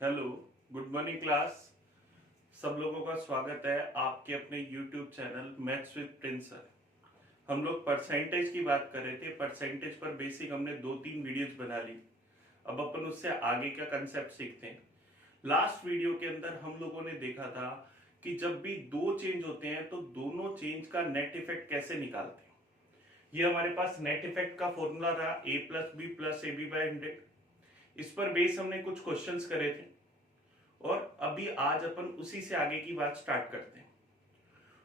Hello, good morning class. सब लोगों का स्वागत है आपके अपने YouTube channel maths with Prince sir. हम लोग परसेंटेज की बात कर रहे थे। परसेंटेज पर बेसिक हमने 2-3 वीडियोस बना ली। अब अपन उससे आगे का कंसेप्ट सीखते हैं। लास्ट वीडियो के अंदर हम लोगों ने देखा था कि जब भी दो चेंज होते हैं तो दोनों चेंज का नेट इफेक्ट कैसे निकालते हैं। ये हमारे पास नेट इफेक्ट का फॉर्मूला रहा a plus b plus a b by 100। इस पर बेस हमने कुछ क्वेश्चंस करे थे और अभी आज अपन उसी से आगे की बात स्टार्ट करते हैं।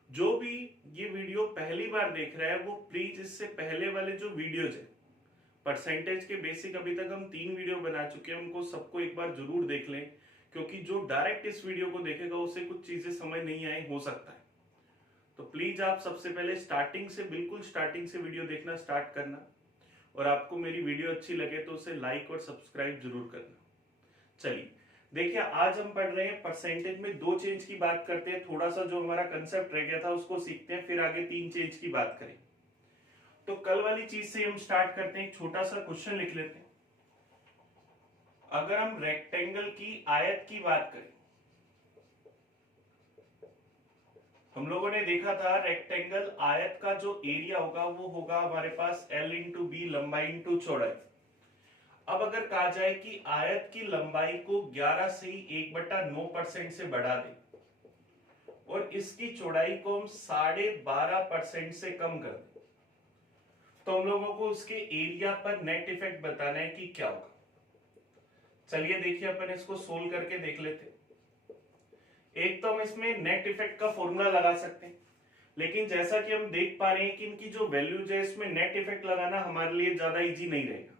जो भी ये वीडियो पहली बार देख रहा है वो प्लीज इससे पहले वाले जो वीडियोज है परसेंटेज के बेसिक, अभी तक हम 3 वीडियो बना चुके हैं, उनको सबको एक बार जरूर देख लें, क्योंकि जो डायरेक्ट इस वीडियो को देखेगा उसे कुछ चीजें समझ नहीं आए हो सकता है। तो प्लीज आप सबसे पहले स्टार्टिंग से, बिल्कुल स्टार्टिंग से वीडियो देखना स्टार्ट करना, और आपको मेरी वीडियो अच्छी लगे तो उसे लाइक और सब्सक्राइब जरूर करना। चलिए देखिए, आज हम पढ़ रहे हैं परसेंटेज में दो चेंज की बात करते हैं। थोड़ा सा जो हमारा कंसेप्ट रह गया था उसको सीखते हैं, फिर आगे 3 चेंज की बात करें। तो कल वाली चीज से हम स्टार्ट करते हैं। एक छोटा सा क्वेश्चन लिख लेते हैं। अगर हम रेक्टेंगल की आयत की बात करें, हम लोगों ने देखा था रेक्टेंगल आयत का जो एरिया होगा वो होगा हमारे पास L इंटू बी, लंबाई इंटू चौड़ाई। अब अगर कहा जाए कि आयत की लंबाई को 11 से 1/9% से बढ़ा दे और इसकी चौड़ाई को हम 12.5% से कम कर दें, तो हम लोगों को उसके एरिया पर नेट इफेक्ट बताना है कि क्या होगा। चलिए देखिए, अपन इसको सोल्व करके देख लेते हैं। एक तो हम इसमें नेट इफेक्ट का फॉर्मूला लगा सकते हैं, लेकिन जैसा कि हम देख पा रहे हैं कि इनकी जो वैल्यूज है इसमें नेट इफेक्ट लगाना हमारे लिए ज्यादा इजी नहीं रहेगा।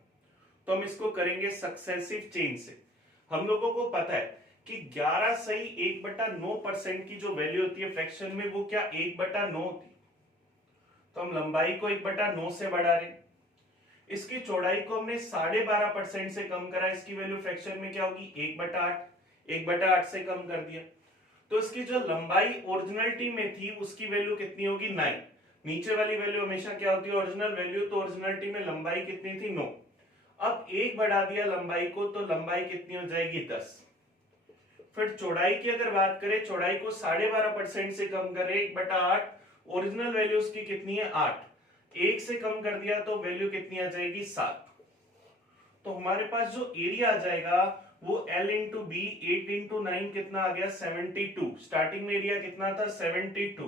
तो हम इसको करेंगे सक्सेसिव चेंज से। हम लोगों को पता है कि 11 सही 1/9% की जो वैल्यू होती है फ्रैक्शन में, वो क्या 1/9 होती है। तो हम लंबाई को 1/9 से बढ़ा रहे हैं। इसकी चौड़ाई को हमने 12.5% से कम करा, इसकी वैल्यू फ्रैक्शन में क्या होगी 1/8, 1/8 से कम कर दिया। तो इसकी जो लंबाई ओरिजिनलिटी में थी उसकी वैल्यू कितनी होगी 9। नीचे वाली वैल्यू हमेशा क्या होती है ओरिजिनल वैल्यू, तो ओरिजिनलिटी में लंबाई कितनी थी 9। अब 1 बढ़ा दिया लंबाई को, तो लंबाई कितनी हो जाएगी 10। फिर चौड़ाई की अगर बात करें, चौड़ाई को 12.5% से कम करें 1/8, ओरिजिनल वैल्यू उसकी कितनी है 8, 1 से कम कर दिया तो वैल्यू कितनी आ जाएगी 7। तो हमारे पास जो एरिया आ जाएगा वो L इंटू बी, 8 इंटू 9 कितना आ गया 72। स्टार्टिंग में एरिया कितना था 72,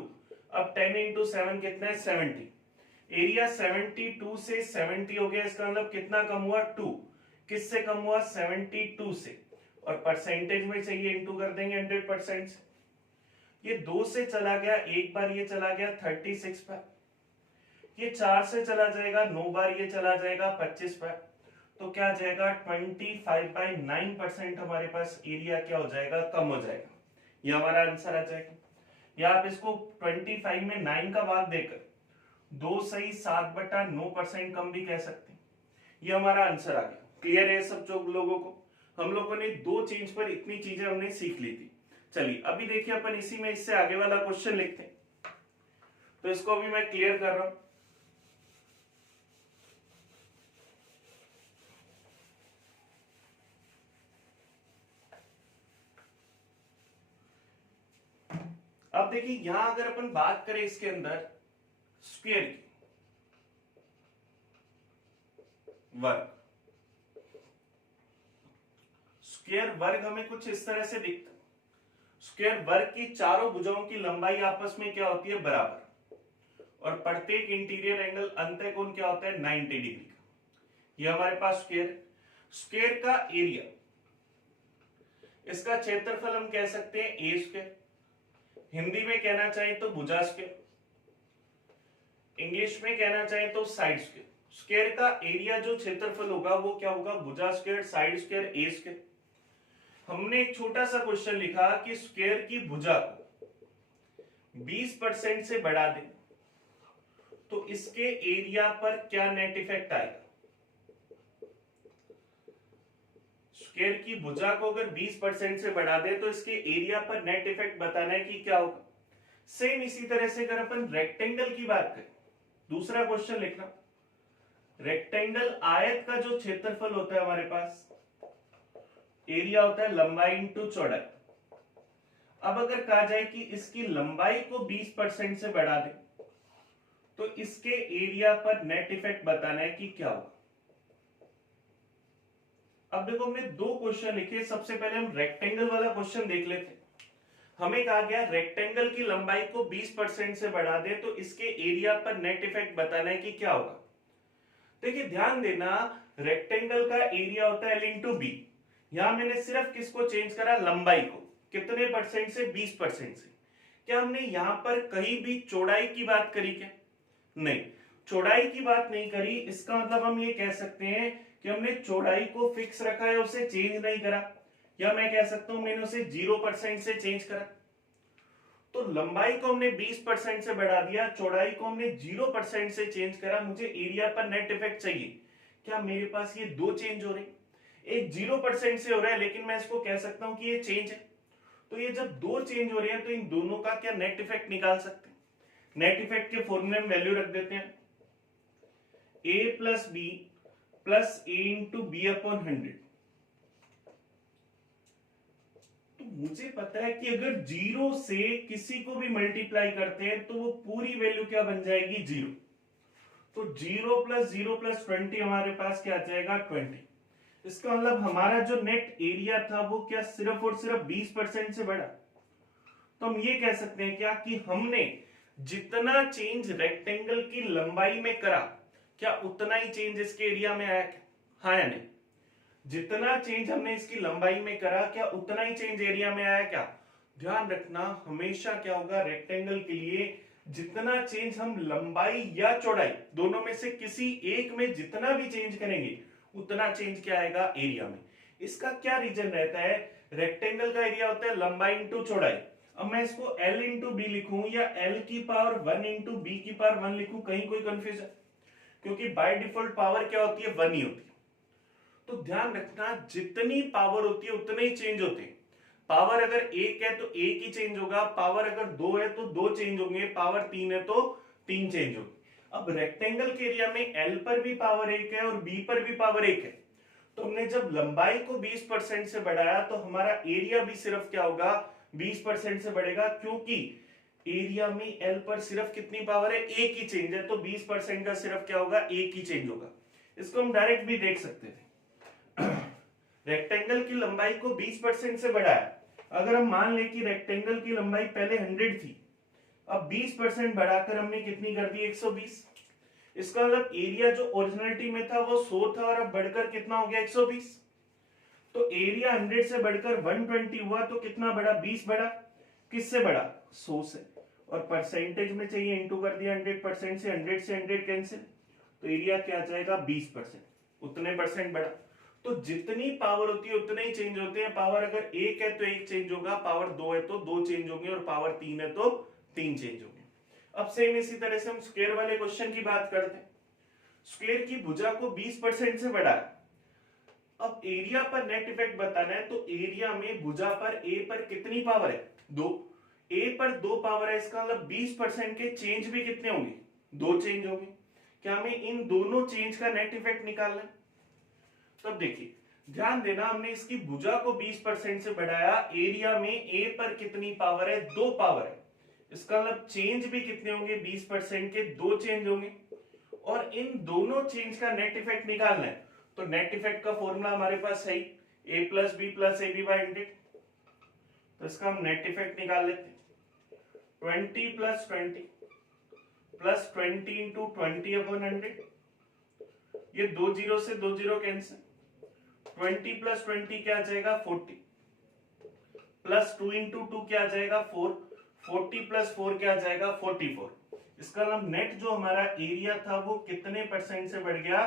अब 10 इंटू 7 कितना है 70। एरिया 72 से 70 हो गया, इसका मतलब कितना कम हुआ 2। किससे कम हुआ 72 से, और परसेंटेज में चाहिए इंटू कर देंगे 100% से। ये 2 से चला गया, एक बार ये चला गया 36 पर, ये 4 से चला जाएगा 9 बार, ये चला जाएगा 25 पर। तो क्या आ जाएगा 25/9% हमारे पास एरिया क्या हो जाएगा कम हो जाएगा। ये हमारा आंसर आ जाएगा। या आप इसको 25 में 9 का भाग देकर 2 सही 7/9% कम भी कह सकते हैं। ये हमारा आंसर आ गया। क्लियर है सब जो लोगों को। हम लोगों ने दो चेंज पर इतनी चीजें हमने सीख ली थी। चलिए अभी देखिए, अपन इसी में इससे आगे वाला क्वेश्चन लिखते हैं। तो इसको अभी मैं क्लियर कर रहा हूं। अब देखिए, यहां अगर अपन बात करें इसके अंदर स्क्वायर की, वर्ग, स्क्वायर वर्ग हमें कुछ इस तरह से दिखता है। स्क्वायर वर्ग की चारों भुजाओं की लंबाई आपस में क्या होती है बराबर, और प्रत्येक इंटीरियर एंगल अंतःकोण क्या होता है 90 डिग्री का। ये हमारे पास स्क्वायर, स्क्वायर का एरिया, इसका क्षेत्रफल हम कह सकते हैं ए स्क्वायर, हिंदी में कहना चाहे तो भुजा स्क्वायर, इंग्लिश में कहना चाहे तो साइड स्क्वायर। स्क्वायर का एरिया जो क्षेत्रफल होगा वो क्या होगा भुजा स्क्वायर, साइड स्क्वायर, ए स्क्वायर। हमने एक छोटा सा क्वेश्चन लिखा कि स्क्वायर की भुजा को 20% से बढ़ा दें तो इसके एरिया पर क्या नेट इफेक्ट आएगा। स्क्वायर की भुजा को अगर 20% से बढ़ा दे तो इसके एरिया पर नेट इफेक्ट बताना है कि क्या होगा। सेम इसी तरह से अगर अपन रेक्टेंगल की बात करें, दूसरा क्वेश्चन लिखना, रेक्टेंगल आयत का जो क्षेत्रफल होता है हमारे पास एरिया होता है लंबाई इंटू चौड़ाई। अब अगर कहा जाए कि इसकी लंबाई को 20% से बढ़ा दे तो इसके एरिया पर नेट इफेक्ट बताना है कि क्या होगा। अब देखो हमने दो क्वेश्चन लिखे, सबसे पहले हम रेक्टेंगल वाला क्वेश्चन देख लेते। हमें कहा गया रेक्टेंगल की लंबाई को 20% से बढ़ा दे तो इसके एरिया पर नेट इफेक्ट बताना है कि क्या होगा। देखिए ध्यान देना, रेक्टेंगल का एरिया होता है L इंटू बी। यहां मैंने सिर्फ किसको चेंज करा, लंबाई को, कितने परसेंट से, 20% से। क्या हमने यहां पर कहीं भी चौड़ाई की बात करी क्या? नहीं, चौड़ाई की बात नहीं करी। इसका मतलब हम ये कह सकते हैं कि हमने चौड़ाई को फिक्स रखा है, उसे चेंज नहीं करा। या मैं कह सकता हूं मैंने उसे 0% से चेंज करा। तो लंबाई को हमने 20% से बढ़ा दिया, चौड़ाई को हमने 0% से चेंज करा, मुझे एरिया पर नेट इफेक्ट चाहिए। क्या मेरे पास ये दो चेंज हो रहे, एक 0% से हो रहा है लेकिन मैं इसको कह सकता हूं कि ये चेंज है। तो ये जब दो चेंज हो रहे हैं तो इन दोनों का क्या नेट इफेक्ट निकाल सकते हैं। नेट इफेक्ट के फॉर्मूले में वैल्यू रख देते हैं, a plus b plus a into b upon 100। तो मुझे पता है कि अगर 0 से किसी को भी मल्टीप्लाई करते हैं तो वो पूरी वैल्यू क्या बन जाएगी, 0। तो 0 प्लस 0 प्लस 20 हमारे पास क्या आ जाएगा, 20। इसका मतलब हमारा जो नेट एरिया था वो क्या सिर्फ और सिर्फ 20% से बढ़ा। तो हम ये कह सकते हैं क्या कि हमने जितना चेंज रेक्टेंगल की लंबाई में करा, क्या उतना ही चेंज इसके एरिया में आया क्या? हाँ या नहीं? जितना चेंज हमने इसकी लंबाई में करा, क्या उतना ही चेंज एरिया में आया क्या? ध्यान रखना, हमेशा क्या होगा रेक्टेंगल के लिए, जितना चेंज हम लंबाई या चौड़ाई दोनों में से किसी एक में जितना भी चेंज करेंगे उतना चेंज क्या आएगा, एरिया में। इसका क्या रीजन रहता है, रेक्टेंगल का एरिया होता है लंबाई इंटू चौड़ाई। अब मैं इसको L इंटू बी लिखूं या L की पावर 1 इंटू बी की पावर 1 लिखूं, कहीं कोई कंफ्यूजन? क्योंकि बाय डिफॉल्ट पावर क्या होती है, 1 ही होती है। तो ध्यान रखना, जितनी पावर होती है उतने ही चेंज होते हैं। पावर अगर 1 है तो 1 ही चेंज होगा, पावर अगर 2 है तो 2 चेंज होंगे, पावर 3 है तो 3 चेंज होगी। अब रेक्टेंगल के एरिया में L पर भी पावर 1 है और B पर भी पावर 1 है। तो हमने जब लंबाई को 20% से बढ़ाया तो हमारा एरिया भी सिर्फ क्या होगा, 20% से बढ़ेगा, क्योंकि एरिया में L पर सिर्फ कितनी पावर है, 1 ही चेंज है। तो 20% का सिर्फ क्या होगा, 1 ही चेंज होगा। इसको हम डायरेक्ट भी देख सकते थे। रेक्टेंगल की लंबाई को 20% से बढ़ाया। अगर हम मान लें कि रेक्टेंगल की लंबाई पहले 100 थी, अब 20% बढ़ाकर हमने कितनी कर दी, 120। इसका मतलब एरिया जो ओरिजिनलिटी में था वो 100 था और अब बढ़कर कितना हो गया, 120। तो एरिया 100 से बढ़कर 120 हुआ तो कितना बढ़ा, 20 बढ़ा। किससे बढ़ा, 100 से। और परसेंटेज में चाहिए, इंटू कर दिया 100% से, 100 से 100 कैंसिल, तो एरिया क्या आ जाएगा, 20%। उतने परसेंट बढ़ा। तो जितनी पावर होती है उतने ही चेंज होते हैं। पावर अगर 1 है तो 1 चेंज होगा, पावर 2 है तो 2 चेंज होंगे, और पावर 3 है तो 3 चेंज होंगे। अब सेम इसी तरह से हम स्क्वायर वाले क्वेश्चन की बात करते हैं। स्क्वायर की भुजा को 20% से बढ़ाया। अब एरिया पर नेट इफेक्ट बताना है, तो एरिया में भुजा पर ए पर कितनी पावर है, 2। ए पर 2 पावर है, इसका मतलब 20% के चेंज भी कितने होंगे, 2 चेंज होंगे। क्या हमें इन दोनों चेंज का नेट इफेक्ट निकालना है? तब देखिए ध्यान देना, हमने इसकी भुजा को 20% से बढ़ाया, एरिया में ए पर कितनी पावर है, 2 पावर है। इसका मतलब चेंज भी कितने होंगे, 20% के 2 चेंज होंगे। और इन दोनों चेंज का नेट इफेक्ट निकालना है, तो नेट इफेक्ट का फॉर्मूला हमारे पास है a plus b plus a b by 100। तो इसका हम नेट इफेक्ट निकाल लेते हैं, 20 प्लस 20 प्लस 20 इंटू 20 अपॉन 100। ये 2 जीरो से 2 जीरो कैंसिल, 20 प्लस 20 क्या आ जाएगा, 40 प्लस 2 इंटू 2 क्या आ जाएगा, 4, 40 प्लस 4 क्या आ जाएगा, 44। इसका मतलब नेट जो हमारा एरिया था वो कितने परसेंट से बढ़ गया,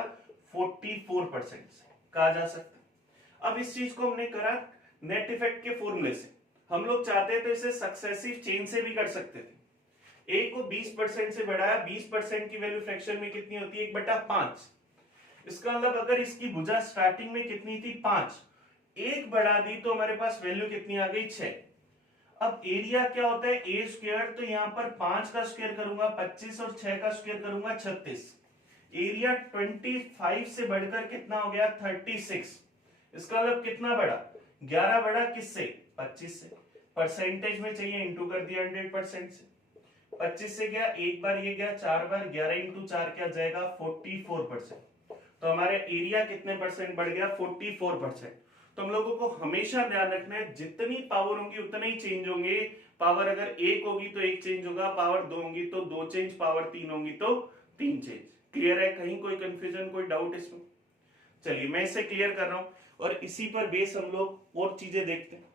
44% से कहा जा सकता है। अब इस चीज को हमने करा नेट इफेक्ट के फॉर्मूले से। हम लोग चाहते थे इसे सक्सेसिव चेन से भी कर सकते थे। ए को 20% से बढ़ाया, 20% की वैल्यू फ्रैक्शन में कितनी होती है, 1/5। इसका मतलब अगर इसकी भुजा स्टार्टिंग में कितनी थी, 5, 1 बढ़ा दी तो हमारे पास वैल्यू कितनी आ गई, 6। अब एरिया क्या होता है, ए स्क्वायर, तो यहां पर 5 का स्क्वायर करूंगा 25 और 6 का स्क्वायर करूंगा 36। एरिया 25 से बढ़कर कितना हो गया, 36। इसका मतलब कितना बढ़ा, 11 बढ़ा किससे? 25 से। परसेंटेज में चाहिए, इंटू कर दिया 100% से। 25 से गया, एक बार ये गया, 4 बार, 11 इंटू 4 क्या जाएगा? 44%। तो हमारे एरिया कितने परसेंट बढ़ गया? 44%। तो हम लोगों को हमेशा ध्यान रखना है, जितनी पावर होंगी उतना ही चेंज होंगे। पावर अगर 1 होगी तो 1 चेंज होगा, पावर 2 होंगी तो 2 चेंज, पावर 3 होंगी तो 3 चेंज। क्लियर है? कहीं कोई कंफ्यूजन, कोई डाउट इसमें? चलिए मैं इसे क्लियर कर रहा हूं और इसी पर बेस हम लोग और चीजें देखते हैं।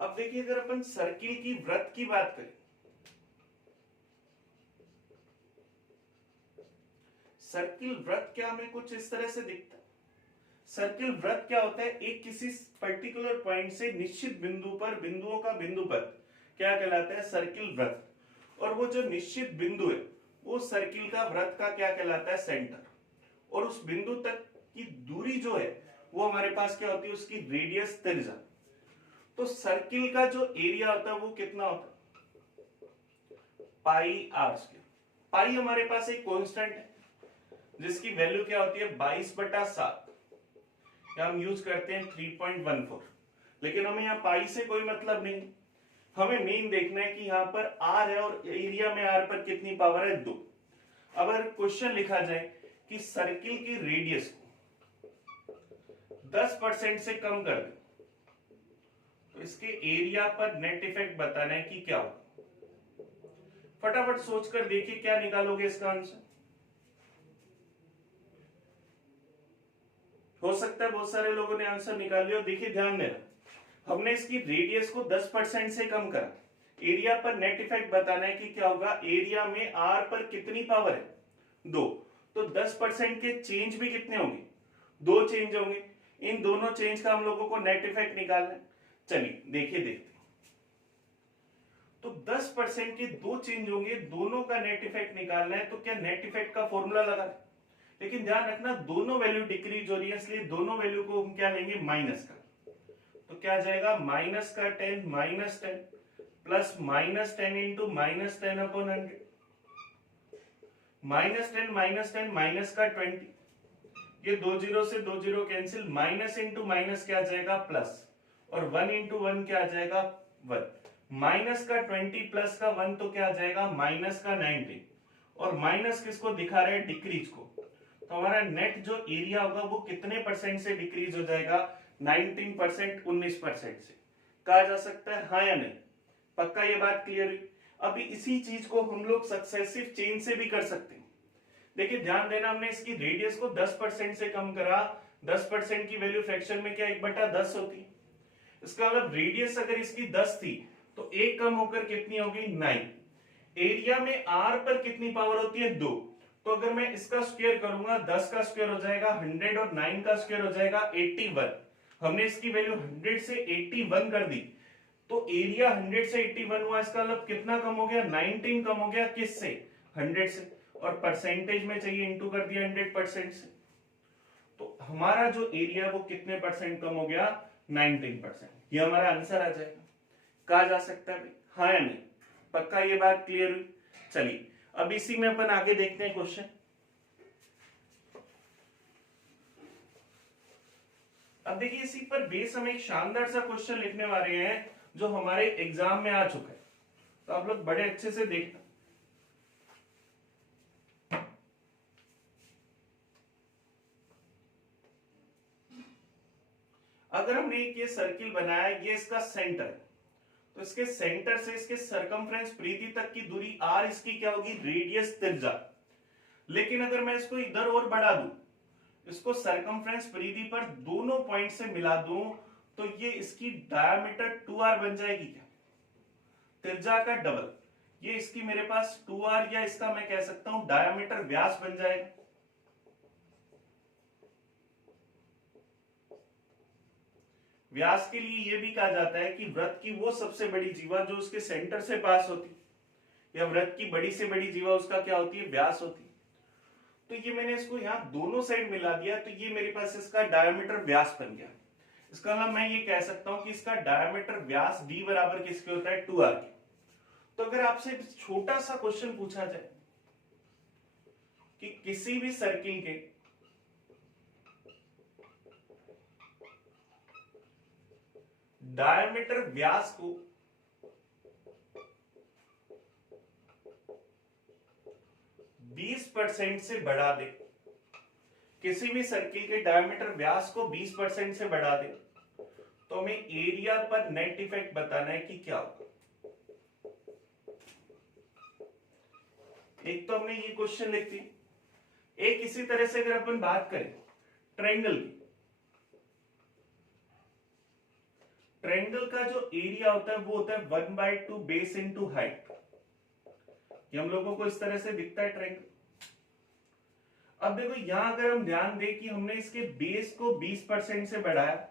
अब देखिए, अगर अपन सर्किल की वृत्त की बात करें, सर्किल वृत्त क्या हमें कुछ इस तरह से दिखता है। सर्किल वृत्त क्या होता है? एक किसी पर्टिकुलर पॉइंट से निश्चित बिंदु पर, बिंदुओं का बिंदु पर क्या कहलाता है? सर्किल वृत्त। और वो जो निश्चित बिंदु है वो सर्किल का वृत्त का क्या कहलाता है? सेंटर। और उस बिंदु तक की दूरी जो है वो हमारे पास क्या होती है? उसकी रेडियस, त्रिज्या। तो सर्किल का जो एरिया होता है वो कितना होता है? पाई आर स्क्वायर। पाई हमारे पास एक कांस्टेंट है जिसकी वैल्यू क्या होती है? 22/7, या हम यूज करते हैं 3.14। लेकिन हमें यहाँ पाई से कोई मतलब नहीं, हमें मेन देखना है कि यहाँ पर आर है और एरिया में आर पर कितनी पावर है? 2। अब अगर क्वेश्चन लिखा जाए कि सर्किल की रेडियस को 10% से कम कर दे तो इसके एरिया पर नेट इफेक्ट बताना है कि क्या होगा। फटाफट सोचकर देखिए क्या निकालोगे इसका आंसर। हो सकता है बहुत सारे लोगों ने आंसर निकाल लिया। देखिए ध्यान देना, हमने इसकी रेडियस को 10% से कम करा, एरिया पर नेट इफेक्ट बताना है कि क्या होगा। एरिया में आर पर कितनी पावर है? 2। तो 10% के चेंज भी कितने होंगे? 2 चेंज होंगे। इन दोनों चेंज का हम लोगों को नेट इफेक्ट निकालना है। चलिए देखिए, देखते तो 10% के 2 चेंज होंगे, दोनों का नेट इफेक्ट निकालना है। तो क्या नेट इफेक्ट का फॉर्मूला लगा, लेकिन ध्यान रखना दोनों वैल्यू डिक्रीज हो रही है, इसलिए दोनों वैल्यू को हम क्या लेंगे? माइनस का। तो क्या जाएगा? माइनस का 10 minus 10 plus minus 10 into minus 10 upon 100। Minus 10 minus का 20, ये 2 जीरो से 2 zero cancel, minus into minus क्या जाएगा? प्लस, और 1 इंटू 1 क्या जाएगा? 1। माइनस का 20 प्लस का 1 तो क्या जाएगा? माइनस का 90। और माइनस किसको दिखा रहे हैं? डिक्रीज को। तो हमारा नेट जो एरिया होगा वो कितने परसेंट से डिक्रीज हो जाएगा? 19%, 19% से। कहा जा सकता है हाँ या नहीं? पक्का ये बात क्लियर हुई? अभी इसी चीज को हम लोग सक्सेसिव चेंज से भी कर सकते हैं। देखिए ध्यान देना, हमने इसकी रेडियस को 10% से कम करा। 10% की वैल्यू फ्रैक्शन में क्या 1/10 होती है। इसका मतलब रेडियस अगर इसकी 10 थी तो 1 कम होकर कितनी होगी? 9। एरिया में आर पर कितनी पावर होती है? 2। तो अगर मैं इसका स्क्वायर करूंगा, 10 का स्क्वायर हो जाएगा 100 और 9 का स्क्वायर हो जाएगा 81। हमने इसकी वैल्यू 100 से 81 कर दी, तो एरिया 100 से 81 हुआ। इसका मतलब कितना कम हो गया? 19 कम हो गया। किससे? 100 से। और परसेंटेज में चाहिए, इंटू कर दिया 100% से। तो हमारा जो एरिया वो कितने परसेंट कम हो गया? 19%। ये हमारा आंसर आ जाएगा। कहा जा सकता है हाँ या नहीं? पक्का ये बात क्लियर हुई? चलिए अब इसी में अपन आगे देखते हैं क्वेश्चन। अब देखिए इसी पर बेस हम एक शानदार सा क्वेश्चन लिखने वाले हैं जो हमारे एग्जाम में आ चुका है, तो आप लोग बड़े अच्छे से देखना। अगर हमने एक ये सर्किल बनाया, ये इसका सेंटर है, तो इसके सेंटर से इसके सरकमफ्रेंस परिधि तक की दूरी r, इसकी क्या होगी? रेडियस, त्रिज्या। लेकिन अगर मैं इसको इधर और बढ़ा दूं, इसको सरकमफ्रेंस परिधि पर दोनों पॉइंट से मिला दूं, तो ये इसकी डायमीटर 2r बन जाएगी क्या? त्रिज्या का डबल। ये इसकी मेरे पास 2r, या इसका मैं कह सकता हूं डायमीटर, व्यास बन जाएगा। व्यास के लिए यह भी कहा जाता है कि वृत्त की वो सबसे बड़ी जीवा जो उसके सेंटर से पास होती, या वृत्त की बड़ी से बड़ी जीवा उसका क्या होती है, व्यास होती है। तो ये मैंने इसको यहाँ दोनों साइड मिला दिया, तो ये मेरे पास इसका डायमीटर व्यास बन गया। इसका मतलब मैं ये कह सकता हूं कि इसका डायमीटर व्यास d बराबर किसके होता है, 2r के। तो अगर आपसे छोटा सा क्वेश्चन पूछा जाए कि किसी भी सर्किल के डायमीटर व्यास को बीस % से बढ़ा दे, किसी भी सर्किल के डायमीटर व्यास को 20% से बढ़ा दे, तो हमें एरिया पर नेट इफेक्ट बताना है कि क्या होगा। एक तो हमने ये क्वेश्चन लिख दी। एक इसी तरह से अगर अपन बात करें ट्रायंगल की, ट्रायंगल का जो एरिया होता है वो होता है 1/2 बेस इंटू हाइट। ये हम लोगों को इस तरह से दिखता है ट्रायंगल। अब देखो यहां अगर हम ध्यान दें कि हमने इसके बेस को 20% से बढ़ाया,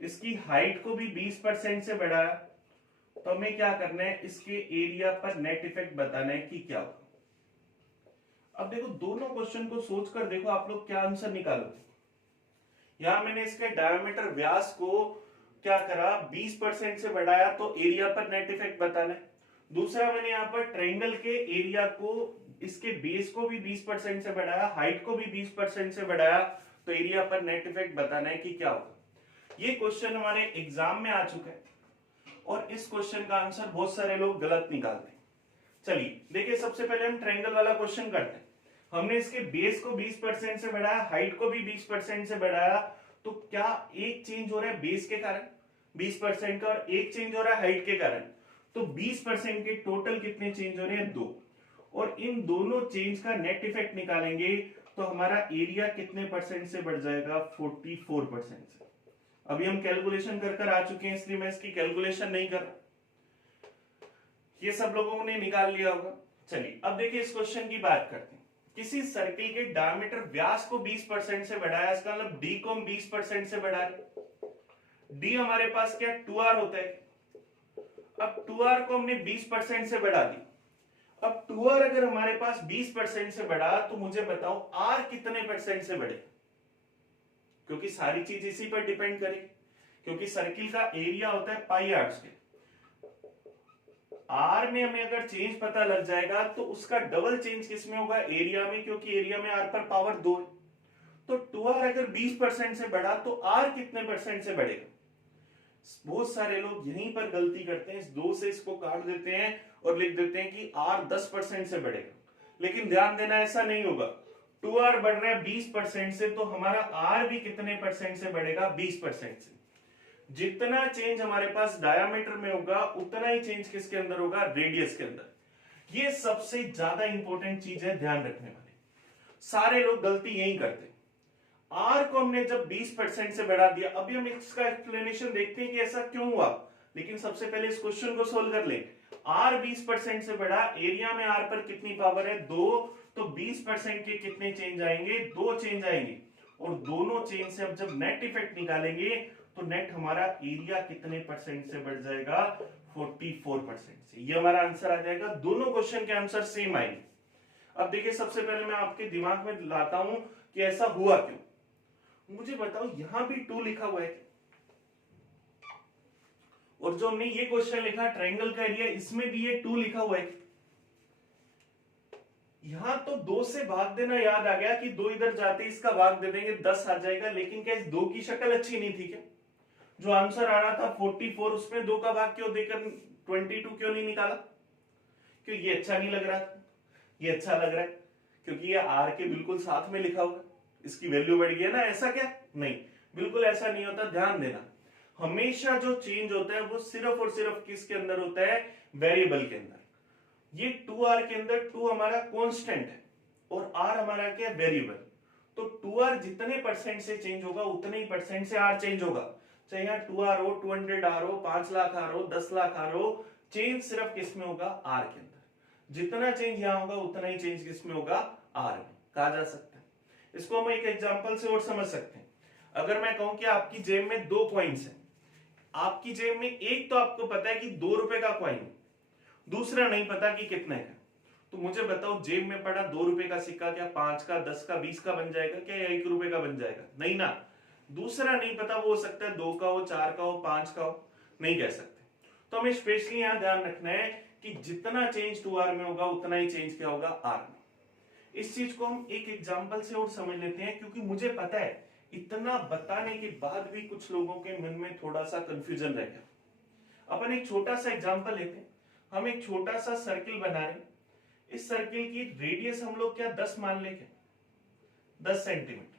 इसकी हाइट को भी 20% से बढ़ाया, तो हमें क्या करना है, इसके एरिया पर नेट इफेक्ट बताना है कि क्या होगा। अब देखो दोनों क्वेश्चन को सोचकर देखो आप लोग क्या आंसर निकालोगे। यहां मैंने इसके डायमीटर व्यास को क्या करा, 20% से बढ़ाया, तो एरिया पर नेट इफेक्ट बताना है। दूसरा मैंने यहाँ पर ट्रायंगल के एरिया को, इसके बेस को भी 20% से बढ़ाया, हाइट को भी 20% से बढ़ाया, तो एरिया पर नेट इफेक्ट बताना है कि क्या होगा। ये क्वेश्चन हमारे एग्जाम में आ चुका है और इस क्वेश्चन का आंसर बहुत सारे लोग गलत निकालते हैं। चलिए देखिए, सबसे पहले हम ट्रायंगल वाला क्वेश्चन करते हैं। हमने इसके बेस को 20% से बढ़ाया, हाइट को भी 20% से बढ़ाया, तो क्या एक चेंज हो रहा है बेस के कारण 20% का, और एक चेंज हो रहा है हाइट के कारण, तो 20% के टोटल कितने चेंज हो रहे हैं, 2। और इन दोनों चेंज का नेट इफेक्ट निकालेंगे तो हमारा एरिया कितने परसेंट से बढ़ जाएगा, 44% से। अभी हम कैलकुलेशन कर आ चुके हैं, इसलिए मैं इसकी कैलकुलेशन नहीं कर रहा, ये सब लोगों ने निकाल लिया होगा। चलिए अब देखिए इस क्वेश्चन की बात करते हैं। किसी सर्किल के डायमीटर व्यास को 20% से बढ़ाया, इसका मतलब डी को हम 20% से बढ़ा रहे। डी हमारे पास क्या 2r होता है। अब 2r को हमने 20% से बढ़ा दी। अब 2r अगर हमारे पास 20% से बढ़ा, तो मुझे बताओ r कितने परसेंट से बढ़े, क्योंकि सारी चीज इसी पर डिपेंड करेगी। क्योंकि सर्किल का एरिया होता है पाई आर स्क्वायर। आर में हमें अगर चेंज पता लग जाएगा तो उसका डबल चेंज किस में होगा, एरिया में, क्योंकि एरिया में आर पर पावर 2 है। तो 2r अगर 20% से बढ़ा तो आर कितने परसेंट से बढ़ेगा। बहुत सारे लोग यहीं पर गलती करते हैं, इस 2 से इसको काट देते हैं और लिख देते हैं कि आर 10% से बढ़ेगा, लेकिन ध्यान देना ऐसा नहीं होगा। 2r बढ़ रहा है 20% से, तो हमारा r भी कितने परसेंट से बढ़ेगा, 20% से। जितना चेंज हमारे पास डायामीटर में होगा उतना ही चेंज किसके अंदर होगा, रेडियस के अंदर। ये सबसे ज्यादा इंपॉर्टेंट चीज है, ध्यान रखने वाली। सारे लोग गलती यही करते हैं। r को हमने जब 20% से बढ़ा दिया, अभी हम इसका एक्सप्लेनेशन देखते हैं कि ऐसा क्यों हुआ, लेकिन सबसे पहले इस क्वेश्चन को सोल्व कर लें। r 20% से बढ़ा, एरिया में r पर कितनी पावर है, 2, तो 20% के कितने चेंज आएंगे, 2 चेंज आएंगे। और दोनों चेंज से अब जब नेट इफेक्ट निकालेंगे तो नेट हमारा एरिया कितने परसेंट से बढ़ जाएगा, 44% से। ये हमारा आंसर आ जाएगा। दोनों क्वेश्चन के आंसर सेम आएंगे। अब देखिए सबसे पहले मैं आपके दिमाग में लाता हूं कि ऐसा हुआ क्यों। मुझे बताओ यहां भी 2 लिखा हुआ है, और जो हमने ये क्वेश्चन लिखा ट्रायंगल का एरिया, इसमें भी ये 2 लिखा हुआ है। यहां तो 2 से भाग देना याद आ गया कि 2 इधर जाते इसका भाग दे देंगे, 10 आ जाएगा। लेकिन क्या इस 2 की शक्ल अच्छी नहीं थी क्या? जो आंसर आ रहा था 44, उसमें 2 का भाग क्यों देकर 22 क्यों नहीं निकाला? क्यों ये अच्छा नहीं लग रहा था? ये अच्छा लग रहा है क्योंकि ये r के बिल्कुल साथ में लिखा हुआ, इसकी वैल्यू बढ़ गई है ना, ऐसा क्या? नहीं, बिल्कुल ऐसा नहीं होता। ध्यान देना, हमेशा जो चेंज होता है वो सिर्फ और सिर्फ किसके अंदर होता है, वेरिएबल के अंदर। ये 2r के अंदर 2 हमारा कांस्टेंट है और r हमारा क्या है, वेरिएबल। तो 2r जितने परसेंट से चेंज होगा उतने ही परसेंट से r चेंज होगा। चाहे यहाँ 2r हो, 200r हो, 5 लाख r हो, 10 लाख r हो, चेंज सिर्फ किस में होगा, r के अंदर। जितना चेंज यहाँ होगा उतना ही चेंज किस में होगा, r में, कहा जा सकता है। इसको हम एक एग्जांपल से और समझ सकते हैं। अगर मैं कहूं कि आपकी जेब में 2 कॉइन्स हैं, आपकी जेब में एक तो आपको पता है कि 2 रुपए का कॉइन, दूसरा नहीं पता कि कितने का। तो मुझे बताओ, जेब में पड़ा 2 रुपए का सिक्का क्या 5 का, 10 का, 20 का बन जाएगा क्या, या 1 रुपए का बन जाएगा? नहीं ना। दूसरा नहीं पता, वो हो सकता है 2 का हो, 4 का हो, 5 का हो, नहीं कह सकते। तो हमें स्पेशली यहां ध्यान रखना है कि जितना चेंज 2r में होगा उतना ही चेंज क्या होगा r में। इस चीज को हम एक एग्जांपल से और समझ लेते हैं, क्योंकि मुझे पता है इतना बताने के बाद भी कुछ लोगों के मन में थोड़ा सा कंफ्यूजन रह गया। अपन एक छोटा सा एग्जांपल लेते हैं। हम एक छोटा सा सर्किल बना रहे हैं। इस सर्किल की रेडियस हम लोग क्या 10 मान लेंगे, 10 सेंटीमीटर।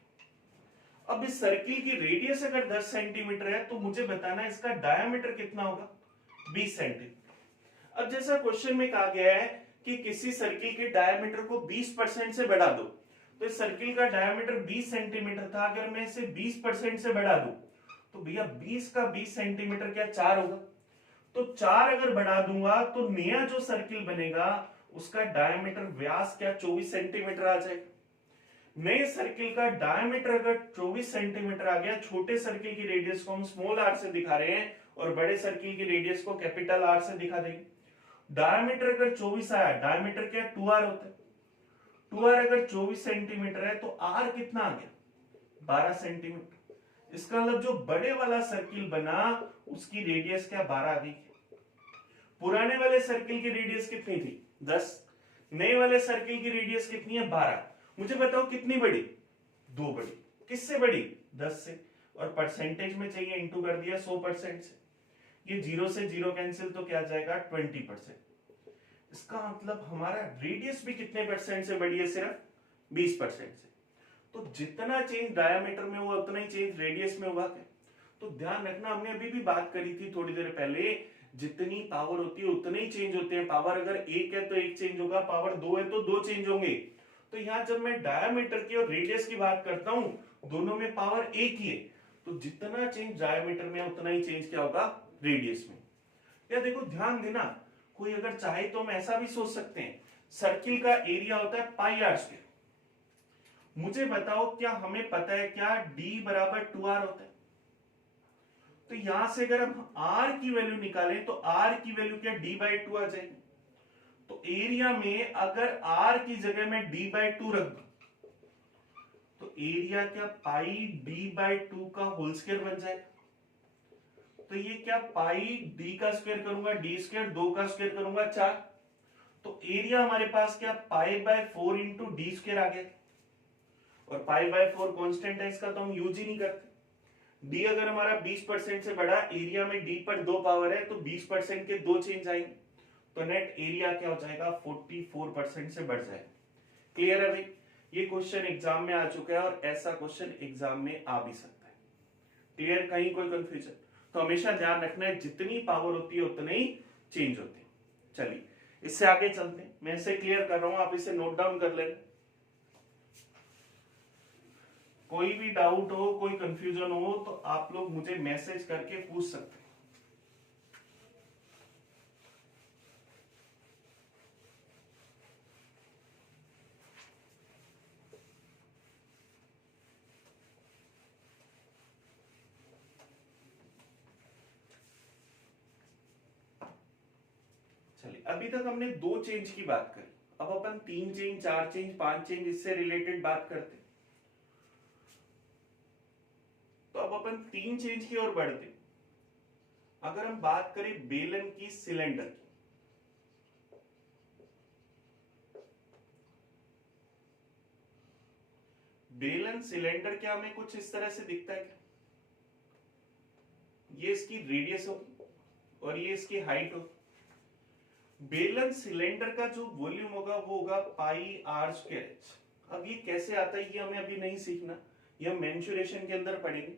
अब इस सर्किल की रेडियस अगर 10 सेंटीमीटर है तो मुझे बताना है इसका डायमीटर कितना होगा, 20 सेंटीमीटर। अब जैसा क्वेश्चन में कहा गया है कि किसी सर्किल के डायमीटर को 20% से बढ़ा दो, तो इस सर्किल का डायमीटर 20 सेंटीमीटर था, अगर मैं इसे 20% से बढ़ा दूं तो भैया 20 का 20 सेंटीमीटर क्या 4 होगा। तो 4 अगर बढ़ा दूंगा तो नया जो सर्किल बनेगा उसका डायमीटर व्यास क्या 24 सेंटीमीटर आ जाएगा। नए सर्किल का डायमीटर अगर 24 सेंटीमीटर आ गया, छोटे सर्किल की रेडियस को हम स्मॉल आर से दिखा रहे हैं और बड़े सर्किल की रेडियस को कैपिटल आर से दिखा देंगे। डायमीटर अगर 24 आया, डायमीटर क्या 2r होता है, 2r अगर 24 सेंटीमीटर है तो r कितना आ गया 12 सेंटीमीटर। इसका मतलब जो बड़े वाला सर्किल बना उसकी रेडियस क्या 12 आ गई। पुराने वाले सर्किल की रेडियस कितनी थी 10, नए वाले सर्किल की रेडियस कितनी है 12। मुझे बताओ कितनी बड़ी, 2 बड़ी। किससे बड़ी, 10 से। और परसेंटेज में चाहिए, इंटू कर दिया 100% से। ये 0 से 0 कैंसिल, तो क्या जाएगा 20%। इसका मतलब हमारा रेडियस भी कितने परसेंट से बड़ी है, सिर्फ 20% से। तो जितना चेंज डायमीटर में हुआ उतना ही चेंज रेडियस में हुआ। तो ध्यान रखना, हमने अभी भी बात करी थी थोड़ी देर पहले, जितनी पावर होती है उतने ही चेंज होते हैं। पावर अगर 1 है तो 1 चेंज होगा, पावर 2 है तो 2 चेंज होंगे। तो यहाँ जब मैं डायमीटर की और रेडियस की बात करता हूं, दोनों में पावर एक ही है, तो जितना चेंज डायमीटर में उतना ही चेंज क्या होगा रेडियस में। या देखो ध्यान देना, कोई अगर चाहे तो हम ऐसा भी सोच सकते हैं, सर्किल का एरिया होता है पाई आर स्क्वायर। मुझे बताओ क्या हमें पता है क्या d बराबर 2r होता है। तो यहां से अगर हम r की वैल्यू निकालें तो r की वैल्यू क्या d/2 आ जाएगी। तो एरिया में अगर r की जगह में d/2 रख दूं तो एरिया क्या पाई d/2 का होल स्क्वायर बन जाएगा। तो ये क्या पाई d का स्क्वायर करूंगा, d स्क्वायर 2 का स्क्वायर करूंगा 4। तो एरिया हमारे पास क्या पाई/4 इंटू डी स्क्वायर आ गया। और पाई/4 कांस्टेंट है, इसका तो हम यूज ही नहीं करते। डी अगर हमारा 20% से बड़ा, एरिया में डी पर 2 पावर है तो 20% के 2 चेंज आएंगे, तो नेट एरिया क्या हो जाएगा 44% से बढ़ जाएगा। क्लियर है भाई। ये क्वेश्चन एग्जाम में आ चुका है और ऐसा क्वेश्चन एग्जाम में आ भी सकता है। क्लियर, कहीं कोई कंफ्यूजन? तो हमेशा ध्यान रखना है जितनी पावर होती है उतनी ही चेंज होती है। चलिए इससे आगे चलते हैं, मैं इसे क्लियर कर रहा हूं, आप इसे नोट डाउन कर लेना। कोई भी डाउट हो, कोई कंफ्यूजन हो तो आप लोग मुझे मैसेज करके पूछ सकते हैं। चलिए अभी तक हमने 2 चेंज की बात करी, अब अपन 3 चेंज, 4 चेंज, 5 चेंज इससे रिलेटेड बात करते हैं। तो अब अपन 3 चेंज की ओर बढ़ते। अगर हम बात करें बेलन की सिलेंडर की, बेलन सिलेंडर क्या हमें कुछ इस तरह से दिखता है क्या, ये इसकी रेडियस होगी और ये इसकी हाइट होगी। बेलन सिलेंडर का जो वॉल्यूम होगा वो होगा पाई आर स्क्वायर एच। अब ये कैसे आता है ये हमें अभी नहीं सीखना, ये हम मेंसुरेशन के अंदर पढ़ेंगे।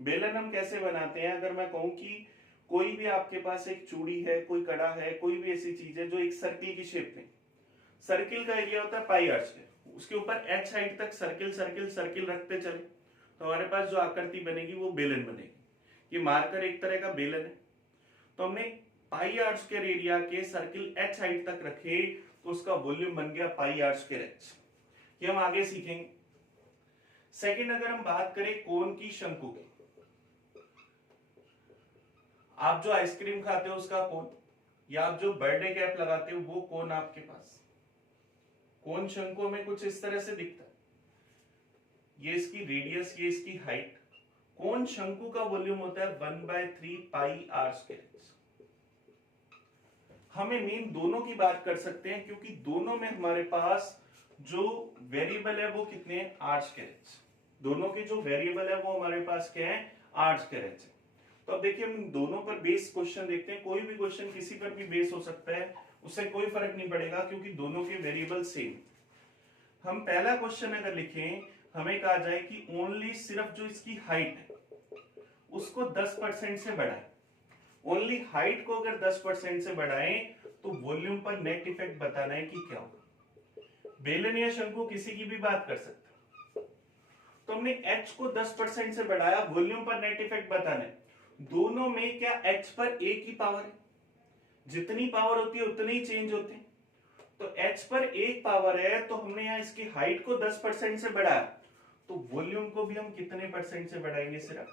बेलन हम कैसे बनाते हैं, अगर मैं कहूं कि कोई भी आपके पास एक चूड़ी है, कोई कड़ा है, कोई भी ऐसी चीज है जो एक सर्किल की शेप में, सर्किल का एरिया होता है पाई आर स्क्वायर, उसके ऊपर एच हाइट तक सर्किल सर्किल सर्किल रखते चले तो हमारे पास जो आकृति बनेगी वो बेलन बनेगी। ये मार्कर एक तरह का बेलन है। तो हमने पाई आर स्क्वायर एरिया के सर्किल एच हाइट तक रखे तो उसका वॉल्यूम बन गया पाई आर स्क्वायर एच। ये हम आगे सीखेंगे। सेकंड, अगर हम बात करें कोन की शंकु की, आप जो आइसक्रीम खाते हो उसका कोन, या आप जो बर्थडे कैप लगाते हो वो कोन आपके पास, कोन शंकुओं में कुछ इस तरह से दिखता है, ये इसकी रेडियस, ये इसकी हाइट। कोन शंकु का वॉल्यूम होता है 1/3 पाई आर स्क्वायर। हमें मेन दोनों की बात कर सकते हैं क्योंकि दोनों में हमारे पास जो वेरिएबल है वो कितने हैं, आर स्क्वायर। दोनों के जो वेरिएबल है वो हमारे पास क्या है, आर स्क्वायर है। तो अब देखिए हम दोनों पर बेस क्वेश्चन देखते हैं। कोई भी क्वेश्चन किसी पर भी बेस हो सकता है, उससे कोई फर्क नहीं पड़ेगा क्योंकि दोनों के वेरिएबल सेम। हम पहला क्वेश्चन अगर लिखें, हमें कहा जाए कि ओनली सिर्फ जो इसकी हाइट है उसको 10% से बढ़ाएं। ओनली हाइट को अगर 10% से बढ़ाएं तो वॉल्यूम पर नेट इफेक्ट बताना है कि क्या होगा। बेलन या शंकु किसी की भी बात कर सकते हैं। तो हमने h को 10% से बढ़ाया, वॉल्यूम पर नेट इफेक्ट बताना है। दोनों में क्या h पर एक ही पावर है, जितनी पावर होती है उतने ही चेंज होते हैं। तो h पर एक पावर है तो हमने यहां इसकी हाइट को 10% से बढ़ाया, तो वॉल्यूम को भी हम कितने परसेंट से बढ़ाएंगे, सिर्फ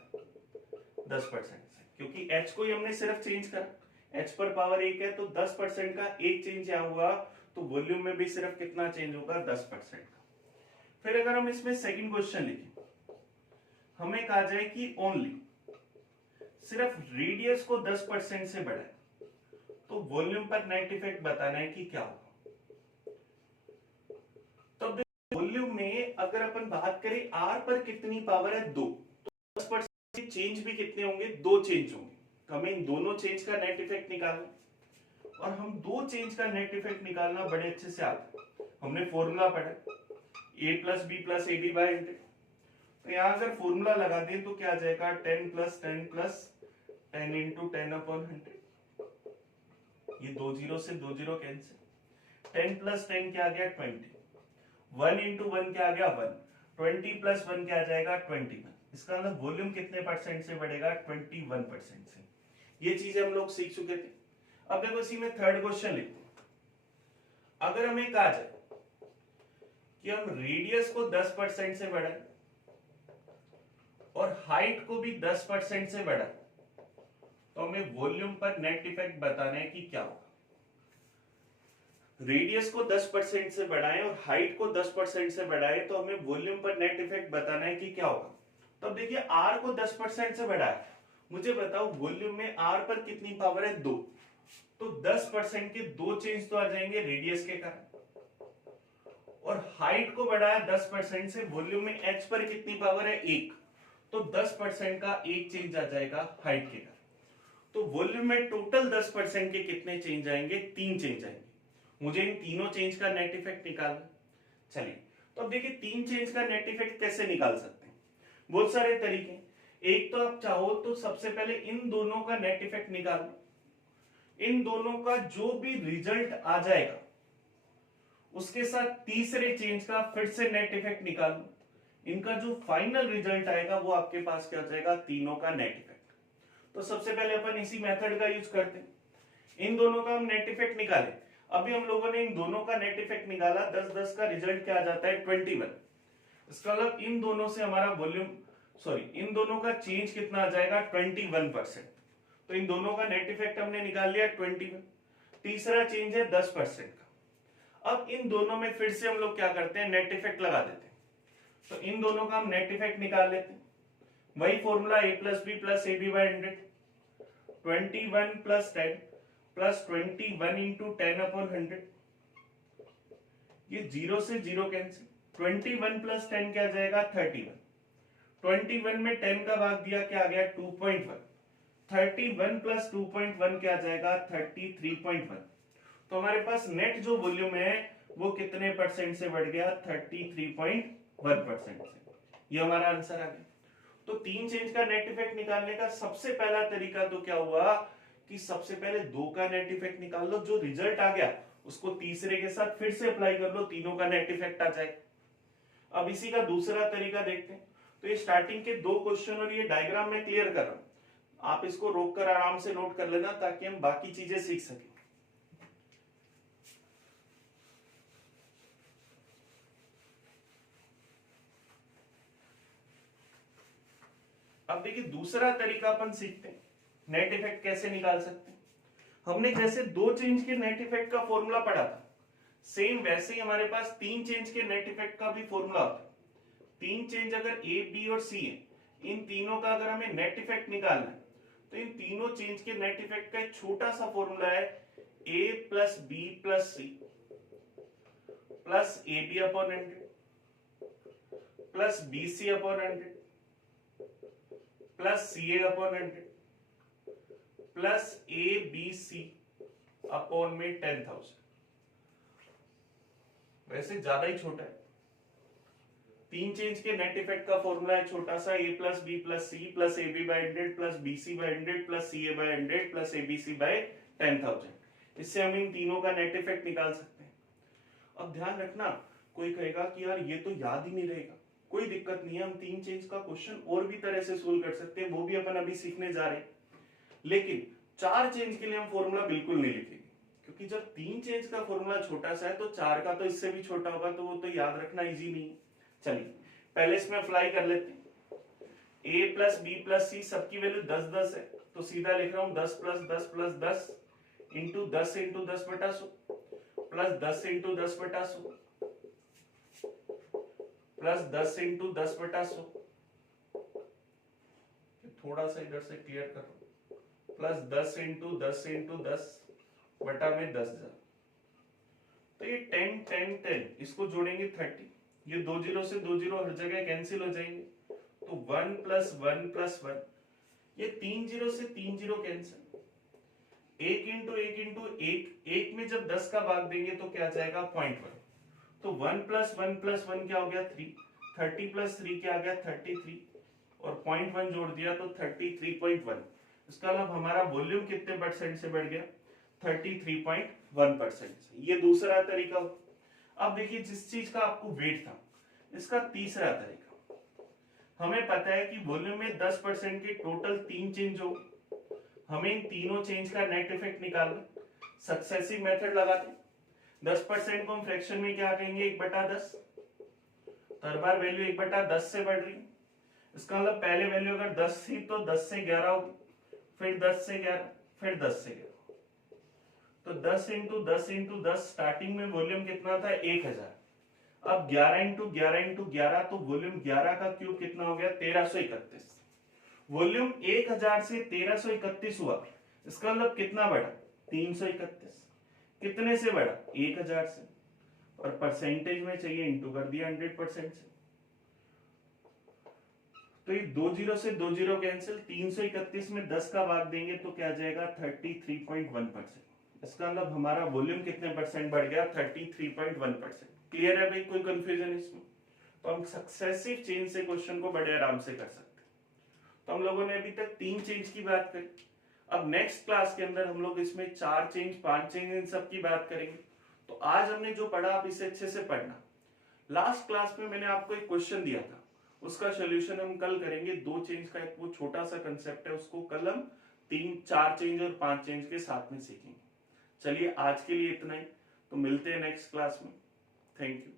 10% से, क्योंकि h को ही हमने सिर्फ चेंज करा। h पर पावर एक है तो 10% का एक चेंज यहां हुआ, तो वॉल्यूम में भी सिर्फ कितना चेंज होगा, 10% का। फिर अगर हम इसमें सेकंड क्वेश्चन लिखें, हमें कहा जाए कि ओनली सिर्फ रेडियस को 10% से बढ़ाए तो वॉल्यूम पर नेट इफेक्ट बताना है कि क्या होगा। तो वॉल्यूम में अगर अपन बात करें r पर कितनी पावर है, 2, तो 10% चेंज भी कितने होंगे, 2 चेंज होंगे। तो हमें इन दोनों चेंज का नेट इफेक्ट निकालना, और हम 2 चेंज का नेट इफेक्ट निकालना बड़े अच्छे से आता है। हमने फॉर्मूला पढ़ा a + b + ab/100। तो यहां अगर फॉर्मूला लगा दें तो क्या आ जाएगा, 10 + 10 + 10 × 10/100। ये 2 0 से 2 0 कैंसिल। 10 + 10 क्या आ गया, 20। 1 × 1 क्या आ गया, 1। 20 + 1 क्या आ जाएगा, 21। इसका मतलब वॉल्यूम कितने परसेंट से बढ़ेगा, 21% से। ये चीजें हम लोग सीख चुके थे। अब देखो इसी में थर्ड क्वेश्चन लिखते हैं। अगर हमें कहा जाए कि हम रेडियस को 10% से बढ़ाएं और हाइट को भी 10% से बढ़ाएं, तो हमें वॉल्यूम पर नेट इफेक्ट बताना है कि क्या होगा। रेडियस को 10% से बढ़ाएं और हाइट को 10% से बढ़ाएं तो हमें वॉल्यूम पर नेट इफेक्ट बताना है कि क्या होगा। तो अब देखिए r को 10% से बढ़ाया, मुझे बताओ वॉल्यूम में r पर कितनी पावर है, 2। तो 10% के 2 चेंज तो आ जाएंगे रेडियस के कारण, और हाइट को बढ़ाया 10% से, वॉल्यूम में h पर कितनी पावर है, 1। तो 10% का एक चेंज आ जाएगा हाइट के कारण। तो वॉल्यूम में टोटल 10% के कितने चेंज आएंगे, 3 चेंज आएंगे। मुझे इन तीनों चेंज का नेट इफेक्ट निकालना। चलिए तो अब देखिए 3 चेंज का नेट इफेक्ट कैसे निकाल सकते हैं, बहुत सारे तरीके। एक तो आप चाहो तो सबसे पहले इन दोनों का नेट इफेक्ट निकालो। इन दोनों का जो भी रिजल्ट आ जाएगा उसके साथ तीसरे चेंज का फिर से नेट इफेक्ट निकालो। इनका जो फाइनल रिजल्ट आएगा वो आपके पास क्या हो जाएगा, तीनों का नेट इफेक्ट। तो सबसे पहले अपन इसी मेथड का यूज करते हैं। इन दोनों का हम नेट इफेक्ट निकाले। अभी हम लोगों ने इन दोनों का नेट इफेक्ट निकाला, 10-10 का रिजल्ट क्या आ जाता है, 21। इसका मतलब इन दोनों से हमारा वॉल्यूम, इन दोनों का चेंज कितना आ जाएगा, 21%। तो इन दोनों का नेट इफेक्ट हमने निकाल लिया 21। तीसरा चेंज है 10% का। अब इन दोनों में फिर से हम लोग क्या करते हैं, नेट इफेक्ट लगा देते हैं। तो इन दोनों का हम नेट इफेक्ट निकाल लेते हैं। वही फॉर्मूला a + b + ab/100। 21 + 10 + 21 × 10/100। ये 0 से 0 कैंसिल। 21 + 10 क्या जाएगा, 31। 21 में 10 का भाग दिया, क्या आ गया, 2.1। 31 + 2.1 क्या जाएगा, 33.1। तो हमारे पास नेट जो वॉल्यूम है वो कितने परसेंट से बढ़ गया, 33.1% से। ये हमारा आंसर आ गया। तो 3 चेंज का नेट इफेक्ट निकालने का सबसे पहला तरीका तो क्या हुआ कि सबसे पहले 2 का नेट इफेक्ट निकाल लो, जो रिजल्ट आ गया उसको तीसरे के साथ फिर से अप्लाई कर लो, तीनों का नेट इफेक्ट आ जाए। अब इसी का दूसरा तरीका देखते हैं। तो ये स्टार्टिंग के 2 क्वेश्चन और ये डायग्राम में क्लियर कर रहा हूं, आप इसको रोककर आराम से नोट कर लेना ताकि हम बाकी चीजें सीख सकें। अब देखिए दूसरा तरीका अपन सीखते हैं, नेट इफेक्ट कैसे निकाल सकते हैं। हमने जैसे 2 चेंज के नेट इफेक्ट का फॉर्मूला पढ़ा था, सेम वैसे ही हमारे पास 3 चेंज के नेट इफेक्ट का भी फॉर्मूला होता है। 3 चेंज अगर ए, बी और सी है, इन तीनों का अगर हमें नेट इफेक्ट निकालना है तो इन तीनों चेंज के नेट इफेक्ट का एक छोटा सा फॉर्मूला है, a plus b plus c plus a b upon 100 plus b c upon 100 plus c a upon 100 plus a b c upon में 10,000। वैसे ज्यादा ही छोटा है। 3 चेंज के नेट इफेक्ट का फॉर्मूला है छोटा सा, a plus b plus c plus a b by 100 plus b c by 100 plus c a by 100 plus a b c by 10,000। इससे हम इन तीनों का नेट इफेक्ट निकाल सकते हैं। अब ध्यान रखना, कोई कहेगा कि यार ये तो याद ही नहीं रहेगा, कोई दिक्कत नहीं है, हम 3 चेंज का क्वेश्चन और भी तरह से सोल्व कर सकते हैं, वो भी अपन अभी सीखने जा रहे हैं। लेकिन 4 चेंज के लिए हम फॉर्मूला बिल्कुल नहीं लिखेंगे, क्योंकि जब 3 चेंज का फॉर्मूला छोटा सा है तो 4 का तो इससे भी छोटा होगा, तो वो तो याद रखना इजी नहीं है। चलिए पहले इसमें अप्लाई कर लेते हैं। a प्लस बी प्लस सी सबकी वैल्यू 10 10 है, तो सीधा लिख रहा हूं 10 प्लस 10 प्लस 10 इंटू 10 इंटू 10 बटा 100 प्लस 10 इंटू 10 बटा 100 प्लस 10 इंटू 10 बटा 100। थोड़ा सा इधर से क्लियर करो, प्लस 10 इंटू 10 इंटू 10 बटा में 10,000। तो ये 10 10 10, इसको जोड़ेंगे 30, ये 2 जीरो से 2 जीरो हर जगह कैंसिल हो जाएंगे, तो 1 प्लस 1 प्लस 1, ये 3 जीरो से 3 जीरो कैंसिल, 1 इंटू 1 इंटू 1 में जब 10 का भाग देंगे तो क्या जाएगा 0.1, तो 1 प्लस 1 प्लस 1 क्या हो गया 3, 30 प्लस 3 क्या आ गया 33, और 0.1 जोड़ दिया तो 33.1। इसका मतलब हमारा वॉल्यूम कितने परसेंट से बढ़ गया 33.1%। ये दूसरा तरीका। अब देखिए जिस चीज का आपको वेट था, इसका तीसरा तरीका, हमें पता है कि वॉल्यूम में 10% के टोटल 3 चेंज हो, हमें इन तीनों चेंज का नेट इफेक्ट निकालना। सक्सेसिव मेथड लगाते हैं, 10% को हम फ्रैक्शन में क्या कहेंगे 1/10, तो हर बार वैल्यू 1/10 से बढ़ रही है। इसका मतलब पहले वैल्यू अगर 10 थी तो 10 से 11 होगी, फिर 10 से 11, फिर 10 से 11, तो 10 इंटू 10 इंटू 10, स्टार्टिंग में वॉल्यूम कितना था 1000, अब 11 इंटू 11 इंटू 11, तो वॉल्यूम 11 का क्यूब कितना हो गया 1331। वॉल्यूम 1000 से 1331 हुआ, इसका मतलब कितना बढ़ा 331। कितने से बढ़ा 1000 से, और परसेंटेज में चाहिए इंटू कर दिया 100% से, तो ये 2 जीरो से 2 जीरो कैंसिल, 331 में 10 का भाग देंगे तो क्या जाएगा 33.1%। इसका मतलब हमारा वॉल्यूम कितने परसेंट बढ़ गया 33.1%। क्लियर है भाई, कोई कंफ्यूजन इसमें? तो हम सक्सेसिव चेंज से क्वेश्चन को बड़े आराम से कर सकते हैं। तो हम लोगों ने अभी तक 3 चेंज की बात करी, अब नेक्स्ट क्लास के अंदर हम लोग इसमें 4 चेंज 5 चेंज इन सब की बात करेंगे। तो आज हमने जो पढ़ा आप इसे अच्छे से पढ़ना। लास्ट क्लास में मैंने आपको एक क्वेश्चन दिया था, उसका सोल्यूशन हम कल करेंगे। 2 चेंज का एक वो छोटा सा कंसेप्ट है, उसको कल हम 3 4 चेंज और 5 चेंज के साथ में सीखेंगे। चलिए आज के लिए इतना ही, तो मिलते हैं नेक्स्ट क्लास में। Thank you.